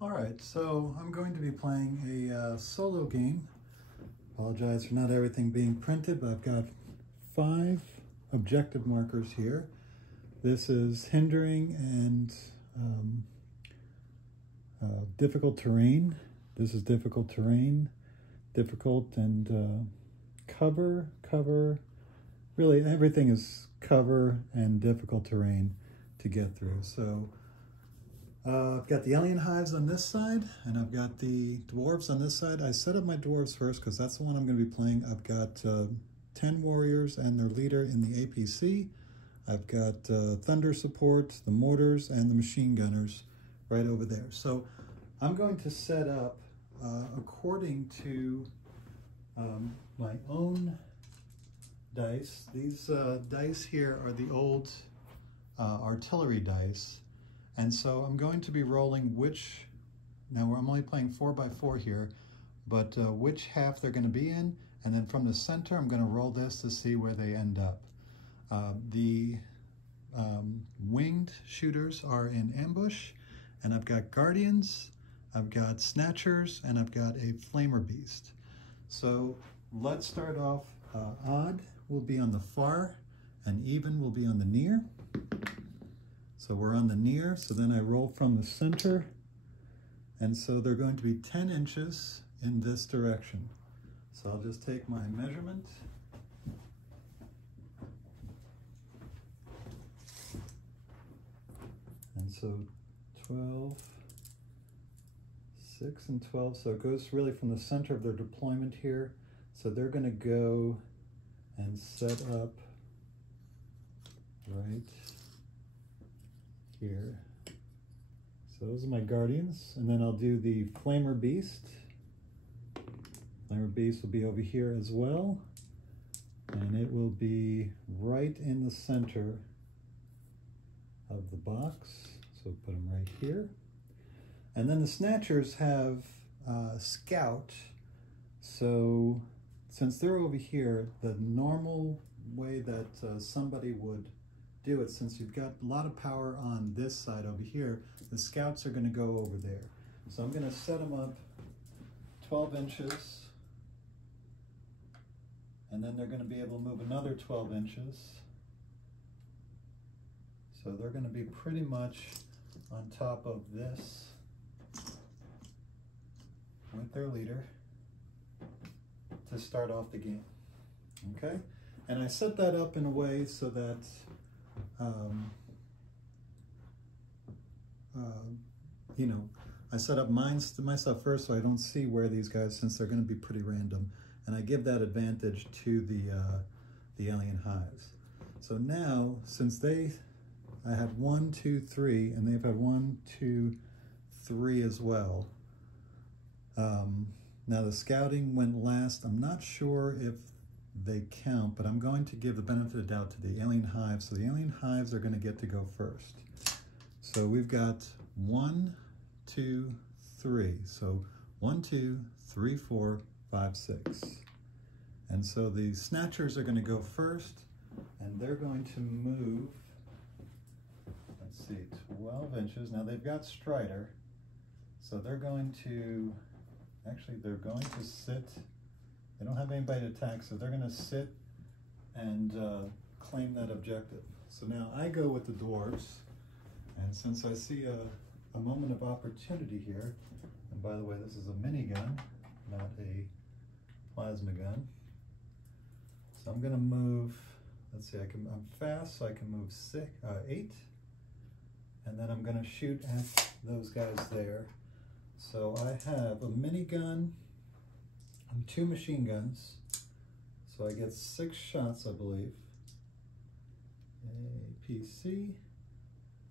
All right, so I'm going to be playing a solo game. Apologize for not everything being printed, but I've got 5 objective markers here. This is hindering and difficult terrain. This is difficult terrain, difficult and cover. Really, everything is cover and difficult terrain to get through. So I've got the Alien Hives on this side, and I've got the Dwarves on this side. I set up my Dwarves first because that's the one I'm going to be playing. I've got 10 Warriors and their leader in the APC. I've got Thunder support, the Mortars, and the Machine Gunners right over there. So I'm going to set up according to my own dice. These dice here are the old artillery dice. And so I'm going to be rolling now I'm only playing 4x4 here, but which half they're going to be in, and then from the center I'm going to roll this to see where they end up. The winged shooters are in ambush, and I've got guardians, I've got snatchers, and I've got a flamer beast. So let's start off. Odd will be on the far, and even will be on the near. So we're on the near, so then I roll from the center, and so they're going to be 10 inches in this direction. So I'll just take my measurement. And so 12, 6 and 12, so it goes really from the center of their deployment here. So they're going to go and set up right here. So those are my guardians, and then I'll do the flamer beast. Flamer beast will be over here as well, and it will be right in the center of the box. So put them right here. And then the snatchers have scout. So since they're over here, the normal way that somebody would do it, since you've got a lot of power on this side over here, the scouts are going to go over there. So I'm going to set them up 12 inches, and then they're going to be able to move another 12 inches. So they're going to be pretty much on top of this with their leader to start off the game. Okay? And I set that up in a way so that you know, I set up myself first so I don't see where these guys, since they're going to be pretty random, and I give that advantage to the Alien Hives. So now, since I had 1, 2, 3, and they've had 1, 2, 3 as well. Now the scouting went last. I'm not sure if they count, but I'm going to give the benefit of the doubt to the Alien Hives. So the Alien Hives are going to get to go first. So we've got 1, 2, 3. So 1, 2, 3, 4, 5, 6. And so the snatchers are going to go first, and they're going to move, let's see, 12 inches. Now they've got Strider, so they're going to sit. They don't have anybody to attack, so they're going to sit and claim that objective. So now I go with the Dwarves, and since I see a moment of opportunity here, and by the way, this is a minigun, not a plasma gun. So I'm going to move, let's see, I'm fast, so I can move 8, and then I'm going to shoot at those guys there. So I have a minigun and 2 machine guns, so I get 6 shots, I believe. APC,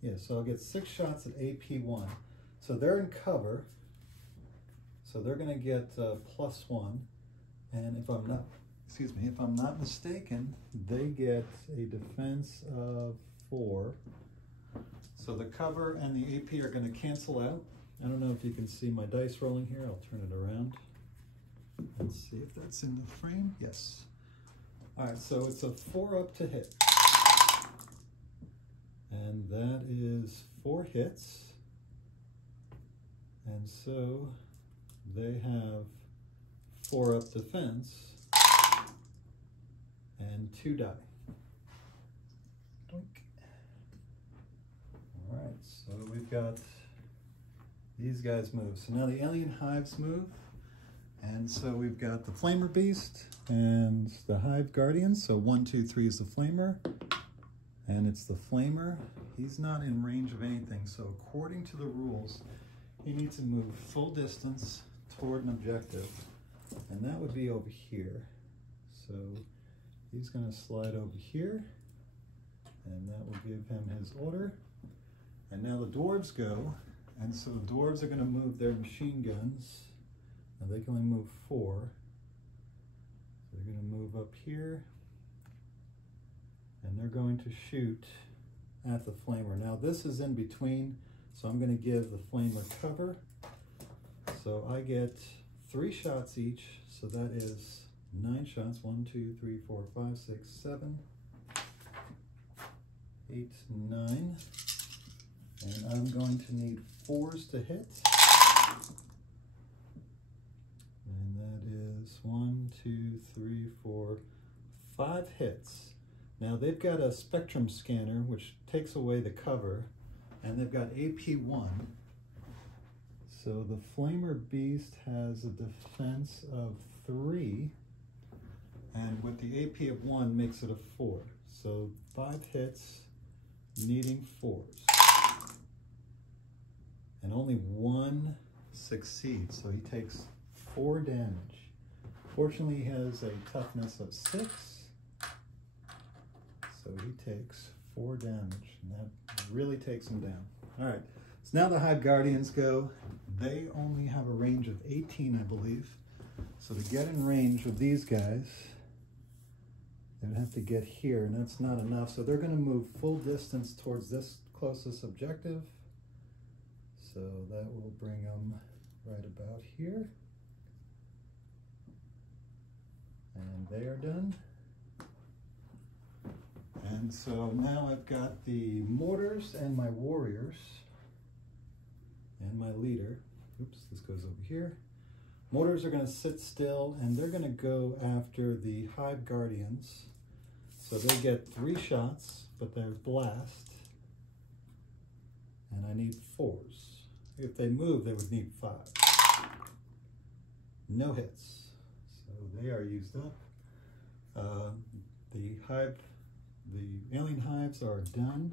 yeah, so I'll get 6 shots at AP1. So they're in cover, so they're going to get +1, and if I'm not mistaken, they get a defense of 4. So the cover and the AP are going to cancel out. I don't know if you can see my dice rolling here. I'll turn it around. Let's see if that's in the frame. Yes. All right, so it's a 4 up to hit. And that is 4 hits. And so they have 4 up defense and 2 die. Doink. All right, so we've got these guys move. So now the Alien Hives move. And so we've got the Flamer Beast and the Hive Guardian. So 1, 2, 3 is the Flamer. And it's the Flamer. He's not in range of anything. So according to the rules, he needs to move full distance toward an objective. And that would be over here. So he's going to slide over here. And that will give him his order. And now the dwarves go. And so the dwarves are going to move their machine guns. Now they can only move 4. So they're going to move up here. And they're going to shoot at the Flamer. Now this is in between, so I'm going to give the Flamer cover. So I get 3 shots each, so that is 9 shots. 1, 2, 3, 4, 5, 6, 7, 8, 9. And I'm going to need 4s to hit. And that is 1, 2, 3, 4, 5 hits. Now they've got a spectrum scanner which takes away the cover, and they've got AP1. So the Flamer Beast has a defense of 3, and with the AP of 1 makes it a 4. So 5 hits, needing 4s. And only 1 succeeds, so he takes 4 damage. Fortunately, he has a toughness of 6. So he takes 4 damage, and that really takes him down. All right, so now the Hive Guardians go. They only have a range of 18, I believe. So to get in range of these guys, they would have to get here, and that's not enough. So they're going to move full distance towards this closest objective. So that will bring them right about here. And they are done. And so now I've got the mortars and my warriors and my leader. Oops, this goes over here. Mortars are going to sit still, and they're going to go after the Hive Guardians. So they get 3 shots, but they're blast. And I need 4s. If they move, they would need 5. No hits. So they are used up. The Alien Hives are done.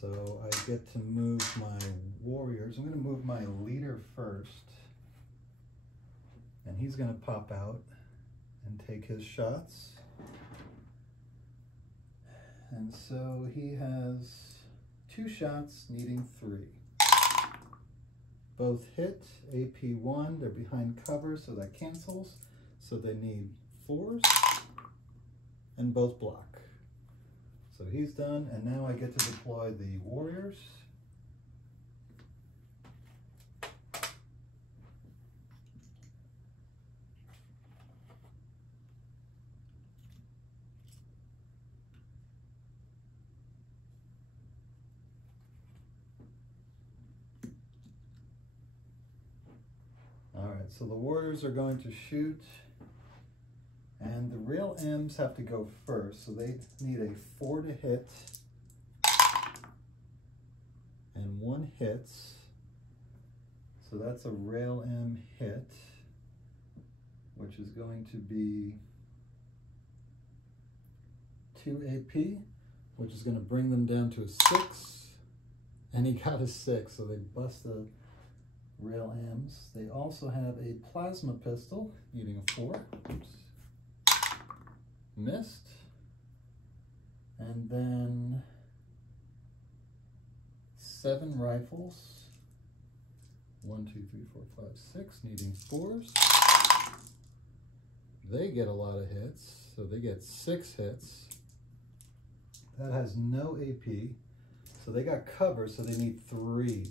So I get to move my warriors. I'm going to move my leader first. And he's going to pop out and take his shots. And so he has 2 shots, needing 3. Both hit, AP1, they're behind cover, so that cancels. So they need 4s, and both block. So he's done, and now I get to deploy the warriors. All right, so the warriors are going to shoot, and the real M's have to go first, so they need a 4 to hit, and 1 hits, so that's a rail M hit, which is going to be 2 AP, which is going to bring them down to a 6, and he got a 6, so they bust the rail M's. They also have a plasma pistol, needing a 4. Oops. Missed. And then 7 rifles. 1, 2, 3, 4, 5, 6, needing 4s. They get a lot of hits, so they get 6 hits. That has no AP, so they got cover, so they need 3.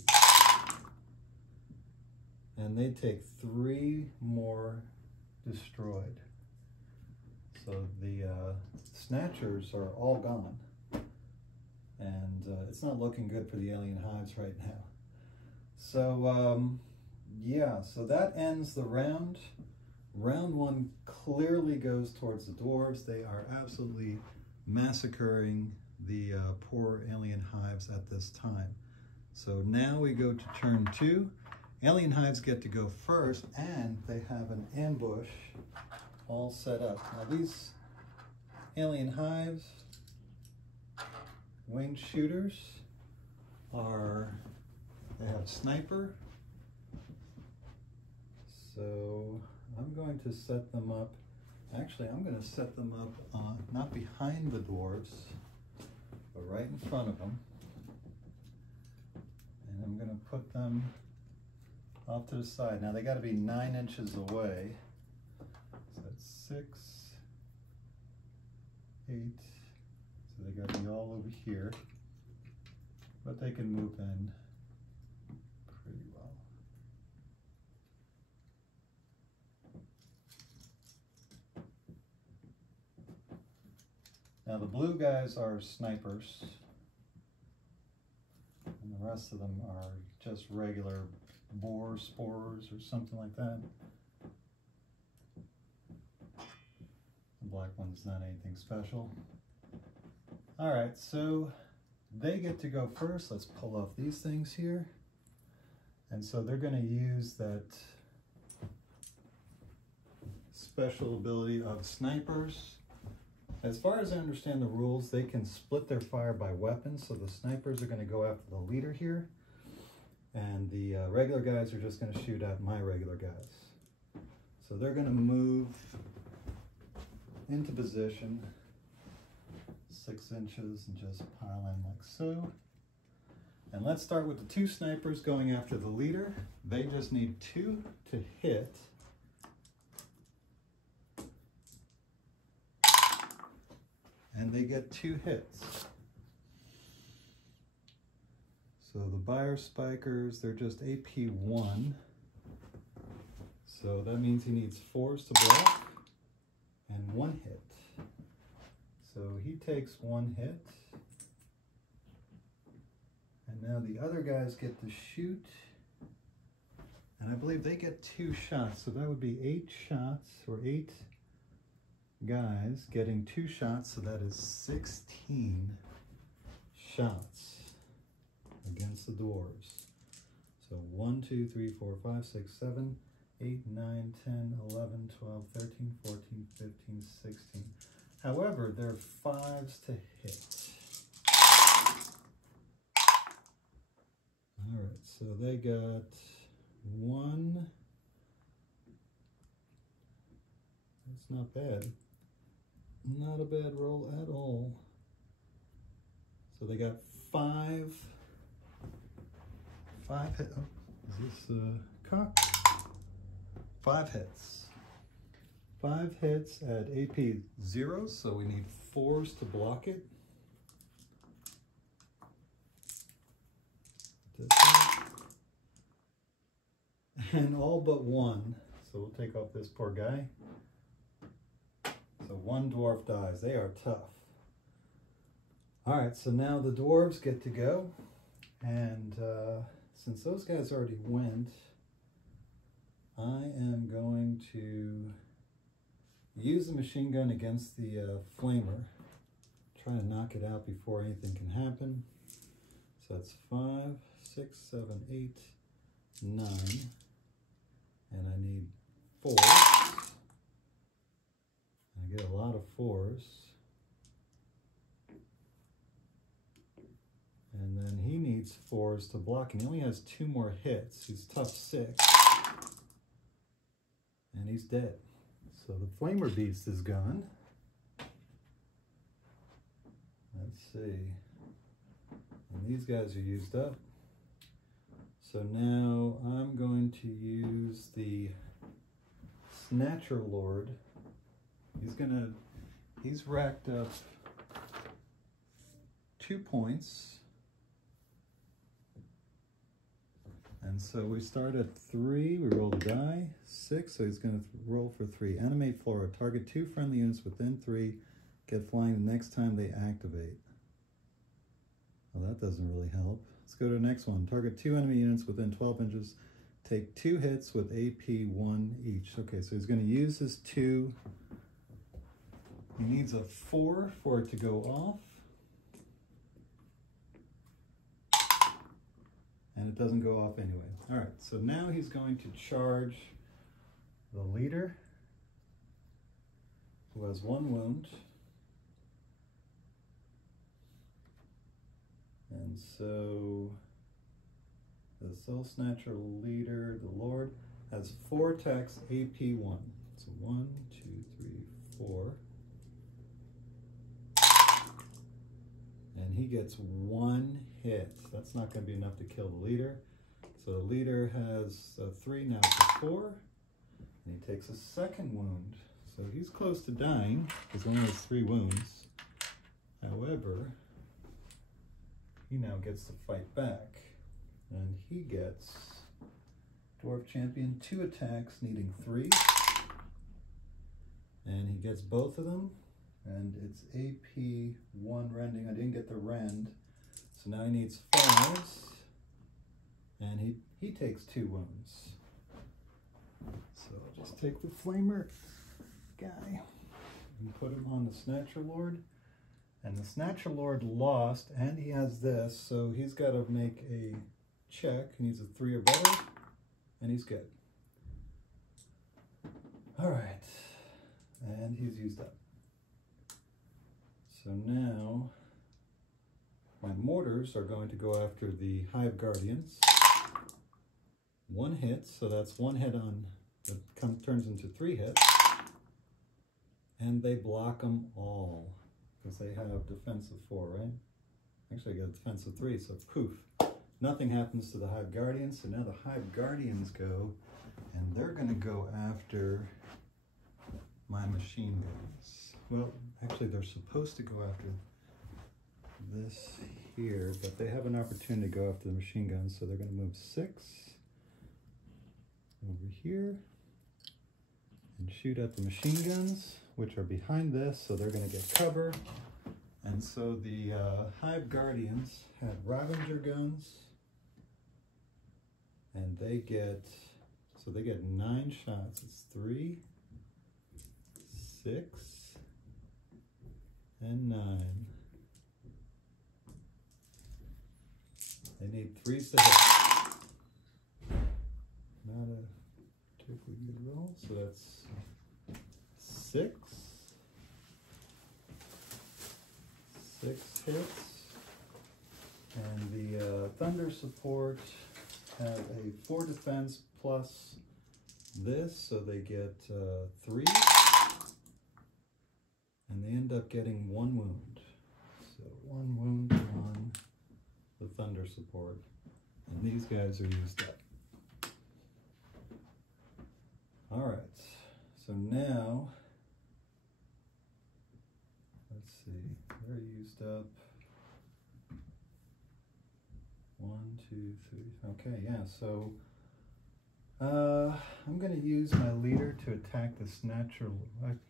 And they take 3 more destroyed. So the snatchers are all gone. And it's not looking good for the Alien Hives right now. So yeah, so that ends the round. Round one clearly goes towards the dwarves. They are absolutely massacring the poor alien hives at this time. So now we go to turn two. Alien hives get to go first, and they have an ambush all set up. Now these alien hives, winged shooters, they have sniper. So I'm going to set them up. Actually, I'm going to set them up not behind the dwarves, but right in front of them. And I'm going to put them off to the side. Now they got to be 9 inches away. So that's 6, 8. So they got to be all over here. But they can move in pretty well. Now the blue guys are snipers, and the rest of them are just regular boar spores or something like that. The black one's not anything special. All right, so they get to go first. Let's pull off these things here. And so they're going to use that special ability of snipers. As far as I understand the rules, they can split their fire by weapons. So the snipers are going to go after the leader here. And the regular guys are just going to shoot at my regular guys. So they're going to move into position 6 inches and just pile in like so. And let's start with the 2 snipers going after the leader. They just need 2 to hit. And they get 2 hits. So the buyer spikers, they're just AP 1. So that means he needs 4s to block and 1 hit. So he takes 1 hit. And now the other guys get to shoot. And I believe they get 2 shots. So that would be 8 shots, or 8 guys getting 2 shots. So that is 16 shots against the dwarves. So 1, 2, 3, 4, 5, 6, 7, 8, 9, 10, 11, 12, 13, 14, 15, 16. However, they're 5s to hit. All right, so they got 1. That's not bad. Not a bad roll at all. So they got 5 hits. Oh, is this cocked? 5 hits. 5 hits at AP 0, so we need 4s to block it. And all but 1. So we'll take off this poor guy. So 1 dwarf dies. They are tough. All right, so now the dwarves get to go. And since those guys already went, I am going to use the machine gun against the flamer. Try to knock it out before anything can happen. So that's 5, 6, 7, 8, 9. And I need 4. I get a lot of 4s. And then he needs 4s to block, and he only has 2 more hits. He's tough 6. And he's dead. So the flamer beast is gone. Let's see. And these guys are used up. So now I'm going to use the Snatcher Lord. He's racked up 2 points. And so we start at 3, we roll the die, 6, so he's going to roll for 3. Animate Flora, target 2 friendly units within 3, get flying the next time they activate. Well, that doesn't really help. Let's go to the next one. Target 2 enemy units within 12 inches, take 2 hits with AP 1 each. Okay, so he's going to use his 2. He needs a 4 for it to go off. And it doesn't go off anyway. All right, so now he's going to charge the leader, who has 1 wound. And so the Soul Snatcher leader, the Lord, has 4 attacks, AP 1. So 1, 2, 3, 4. And he gets 1 hit. That's not going to be enough to kill the leader. So the leader has 3, now it's a 4. And he takes a 2nd wound. So he's close to dying, because he only has 3 wounds. However, he now gets to fight back. And he gets, Dwarf Champion, 2 attacks, needing 3. And he gets both of them. And it's AP 1 rending. I didn't get the rend. So now he needs 5s. And he takes 2 wounds. So I'll just take the Flamer guy and put him on the Snatcher Lord. And the Snatcher Lord lost, and he has this, so he's got to make a check. He needs a 3 or better, and he's good. All right, and he's used up. So now my mortars are going to go after the Hive Guardians. 1 hit, so that's 1 hit on, that turns into 3 hits. And they block them all, because they have defense of 4, right? Actually, I got defense of 3, so poof. Nothing happens to the Hive Guardians, so now the Hive Guardians go, and they're going to go after my machine guns. Well, actually, they're supposed to go after this here, but they have an opportunity to go after the machine guns, so they're going to move 6 over here and shoot at the machine guns, which are behind this, so they're going to get cover. And so the Hive Guardians have Ravager guns, and they get, so they get 9 shots. It's 3, 6, and 9. They need 3s to hit. Not a particularly good roll, so that's 6. 6 hits. And the Thunder support have a 4 defense plus this, so they get 3. And they end up getting 1 wound. So 1 wound on the Thunder support. And these guys are used up. Alright, so now, let's see, they're used up. 1, 2, 3, okay, yeah, so I'm going to use my leader to attack the Snatcher.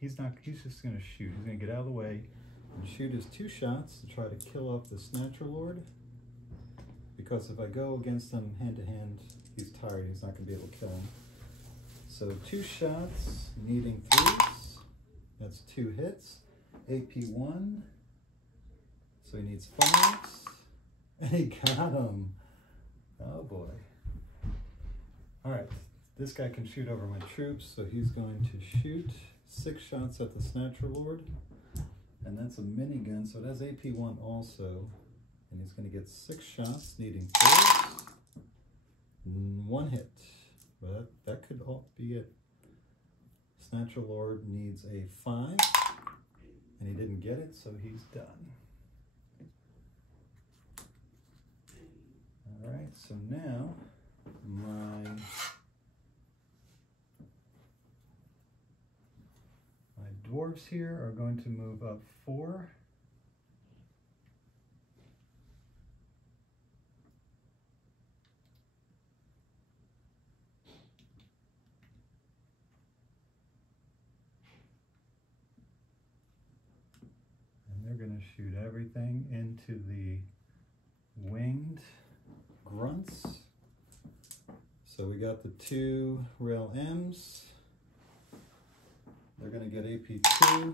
He's just going to shoot. He's going to get out of the way and shoot his 2 shots to try to kill off the Snatcher Lord. Because if I go against him hand to hand, he's tired. He's not going to be able to kill him. So 2 shots, needing 3s. That's 2 hits. AP 1. So he needs 5s. And he got him. Oh boy. Alright, this guy can shoot over my troops, so he's going to shoot 6 shots at the Snatcher Lord. And that's a minigun, so it has AP 1 also. And he's going to get 6 shots, needing 4s. 1 hit. But that could all be it. Snatcher Lord needs a 5. And he didn't get it, so he's done. Alright, so now my dwarves here are going to move up 4. And they're going to shoot everything into the winged grunts. So we got the 2 rail M's. They're going to get AP2.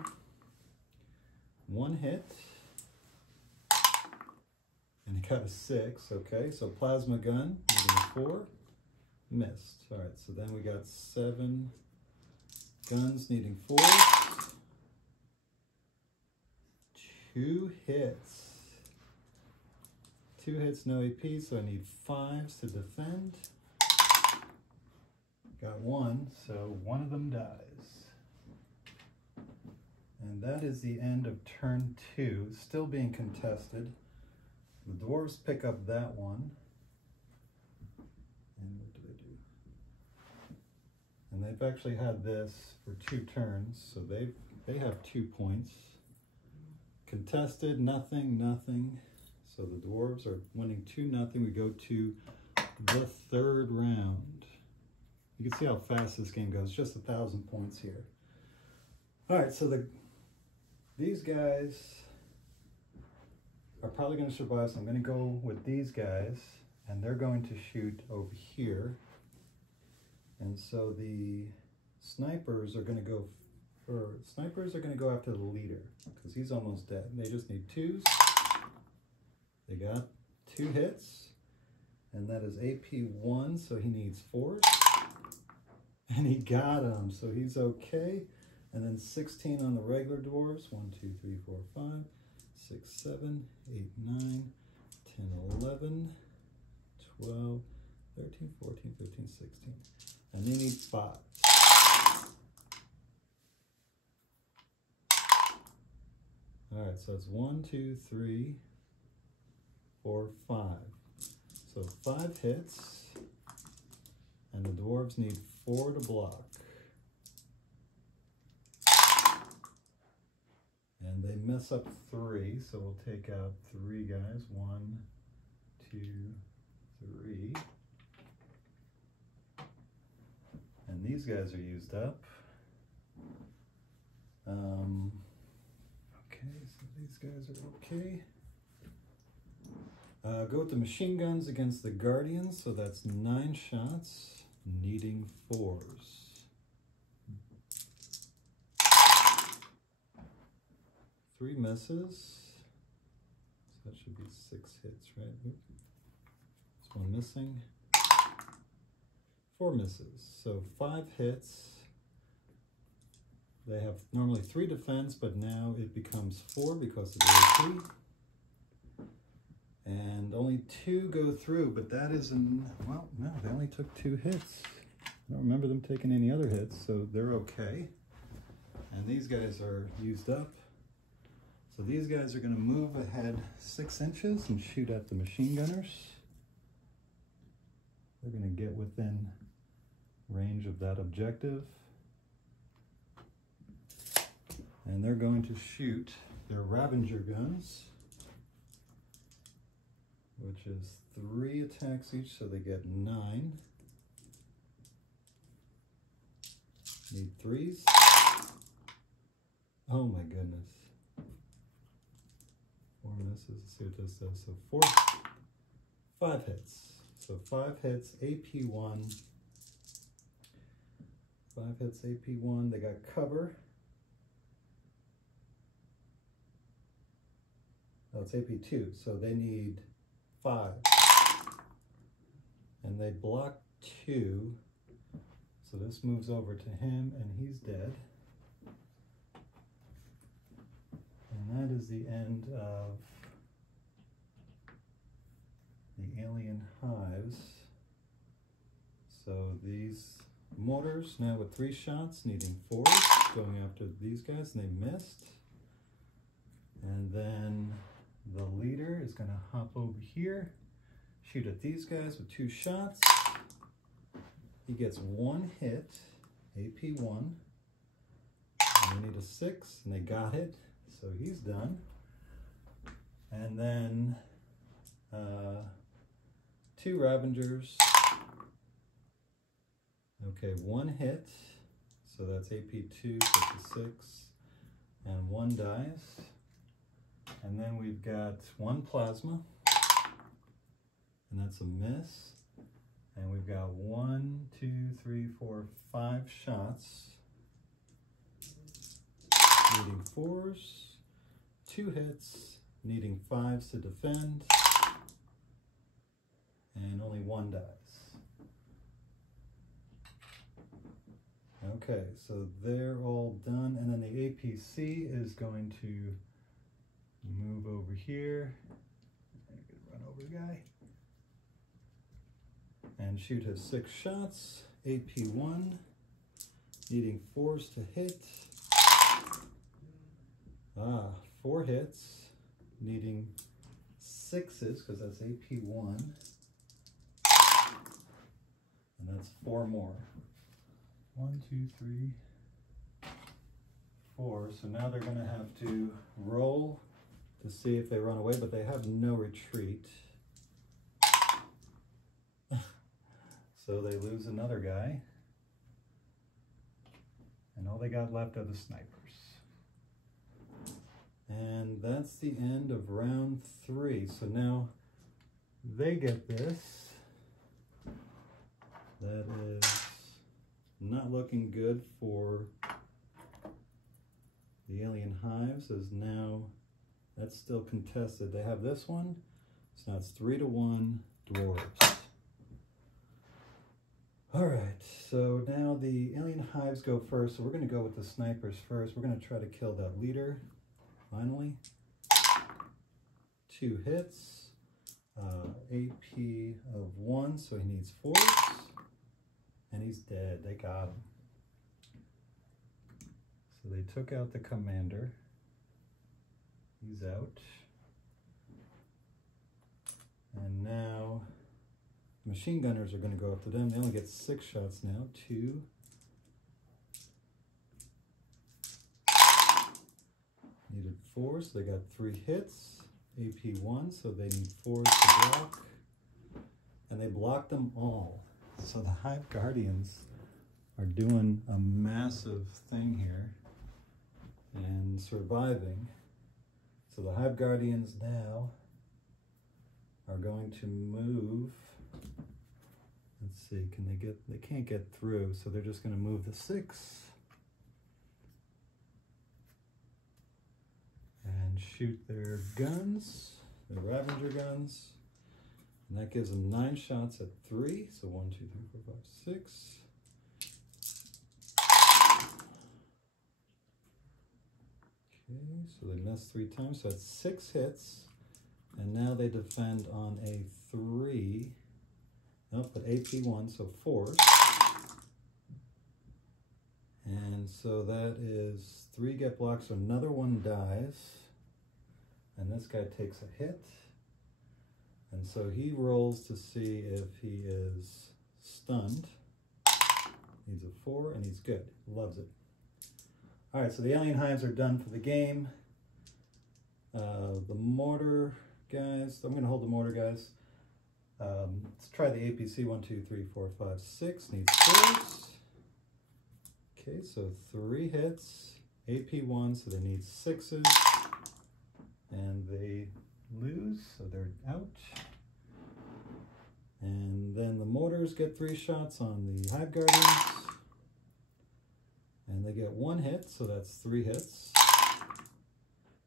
1 hit. And he got a 6. Okay, so plasma gun, needing 4. Missed. All right, so then we got 7 guns needing 4. 2 hits. 2 hits, no AP, so I need 5s to defend. Got 1, so one of them dies. And that is the end of turn 2, still being contested. The dwarves pick up that one. And what do they do? And they've actually had this for 2 turns, so they have 2 points. Contested, nothing, nothing. So the dwarves are winning 2-0. We go to the 3rd round. You can see how fast this game goes. Just 1,000 points here. All right, so these guys are probably going to survive, so I'm going to go with these guys, and they're going to shoot over here. And so the snipers are going to go after the leader because he's almost dead. They just need 2s. They got 2 hits, and that is AP1, so he needs 4s. And he got him, so he's okay. And then 16 on the regular dwarves. 1, 2, 3, 4, 5, 6, 7, 8, 9, 10, 11, 12, 13, 14, 15, 16. And they need 5. All right, so it's 1, 2, 3, 4, 5. So 5 hits, and the dwarves need 4 to block. And they mess up 3, so we'll take out 3 guys. 1, 2, 3. And these guys are used up. Okay, so these guys are okay. Go with the machine guns against the guardians, so that's 9 shots, needing 4s. 3 misses, so that should be 6 hits, right? Oop. There's 1 missing. 4 misses, so 5 hits. They have normally 3 defense, but now it becomes 4 because of the AP. And only 2 go through, but that isn't, well, no, they only took 2 hits. I don't remember them taking any other hits, so they're okay. And these guys are used up. So these guys are going to move ahead 6 inches and shoot at the machine gunners. They're going to get within range of that objective. And they're going to shoot their Ravager guns, which is 3 attacks each, so they get 9. Need 3s. Oh my goodness. 4 misses, let's see what this does. So 5 hits. So 5 hits, AP1. 5 hits, AP1. They got cover. Oh, it's AP2, so they need 5. And they block 2. So this moves over to him, and he's dead. And that is the end of the Alien Hives. So these mortars now with 3 shots, needing 4, going after these guys, and they missed. And then the leader is going to hop over here, shoot at these guys with 2 shots. He gets 1 hit, AP1. And they need a 6, and they got it, so he's done. And then 2 Ravengers. Okay, 1 hit, so that's AP2, 56, and 1 dies. And then we've got 1 plasma, and that's a miss. And we've got 1, 2, 3, 4, 5 shots. Needing 4s, 2 hits, needing 5s to defend, and only 1 dies. Okay, so they're all done, and then the APC is going to move over here. I'm gonna run over the guy and shoot his 6 shots. AP1, needing 4s to hit. 4 hits, needing 6s because that's AP1, and that's 4 more. 1, 2, 3, 4. So now they're going to have to roll to see if they run away, but they have no retreat. So they lose another guy, and all they got left are the snipers. And that's the end of round 3. So now they get this. That is not looking good for the Alien Hives, as now that's still contested. They have this one, so now it's 3-1 Dwarves. All right, so now the Alien Hives go first, so we're going to go with the snipers first. We're going to try to kill that leader. Finally, 2 hits, AP of 1, so he needs 4s, and he's dead. They got him. So they took out the commander. He's out. And now machine gunners are going to go after them. They only get 6 shots now. 2. Needed 4, so they got 3 hits. AP1, so they need 4s to block. And they blocked them all. So the Hive Guardians are doing a massive thing here and surviving. So the Hive Guardians now are going to move. Let's see, can they get, they can't get through, so they're just going to move the 6. And shoot their guns, their Ravager guns. And that gives them 9 shots at 3. So 1, 2, 3, 4, 5, 6. Okay, so they missed 3 times, so that's 6 hits. And now they defend on a 3. Nope, but AP1, so 4. And so that is 3 get blocked, so another one dies. And this guy takes a hit. And so he rolls to see if he is stunned. Needs a 4, and he's good. Loves it. All right, so the Alien Hives are done for the game. The mortar guys, I'm going to hold the mortar guys. Let's try the APC. 1, 2, 3, 4, 5, 6. Needs 4s. Okay, so 3 hits. AP1, so they need 6s. And they lose, so they're out. And then the mortars get 3 shots on the Hive Guardians. And they get 1 hit, so that's 3 hits.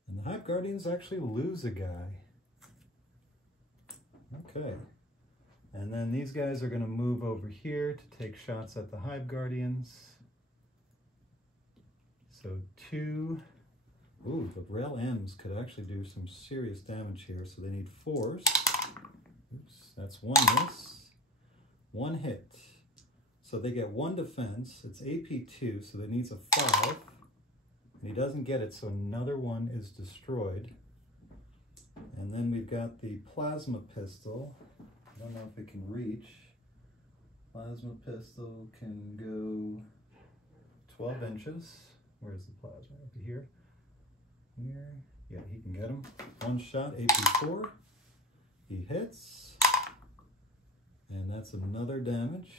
And the Hive Guardians actually lose a guy. Okay. And then these guys are going to move over here to take shots at the Hive Guardians. So 2. Ooh, the Rail M's could actually do some serious damage here, so they need 4s. Oops, that's 1 miss. 1 hit. So they get 1 defense. It's AP2, so that needs a 5. And he doesn't get it, so another one is destroyed. And then we've got the plasma pistol. I don't know if it can reach. Plasma pistol can go 12 inches. Where's the plasma? Over here. Here. Yeah, he can get him. 1 shot, AP4. He hits. And that's another damage.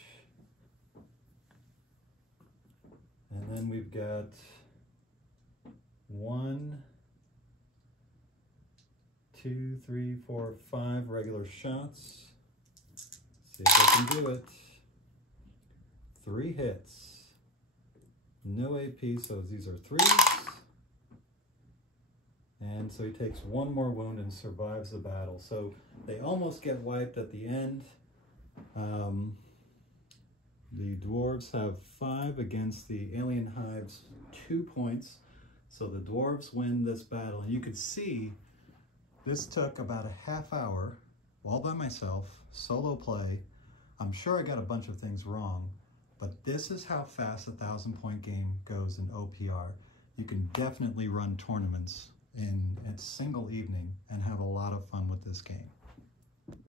And then we've got 1, 2, 3, 4, 5 regular shots. See if I can do it. 3 hits. No AP, so these are 3s. And so he takes 1 more wound and survives the battle. So they almost get wiped at the end. The dwarves have 5 against the Alien Hives, 2 points. So the dwarves win this battle. And you could see this took about a half hour, all by myself, solo play. I'm sure I got a bunch of things wrong, but this is how fast a 1,000-point game goes in OPR. You can definitely run tournaments in a single evening and have a lot of fun with this game.